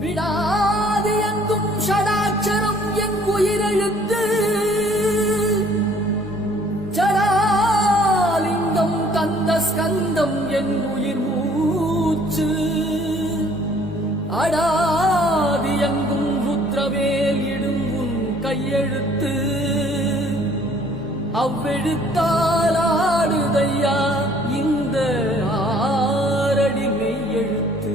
விடாது எங்கும் ஷடாட்சரம் என் உயிரெழுத்து ஜடாலிங்கம் கந்த ஸ்கந்தம் என் உயிர் மூச்சு அடாதி எங்கும் ருத்ரவேல் இடும் உன் கையெழுத்து அவ்வெழுத்தால் ஆடுதையா இந்த ஆரடி மெய்யெழுத்து.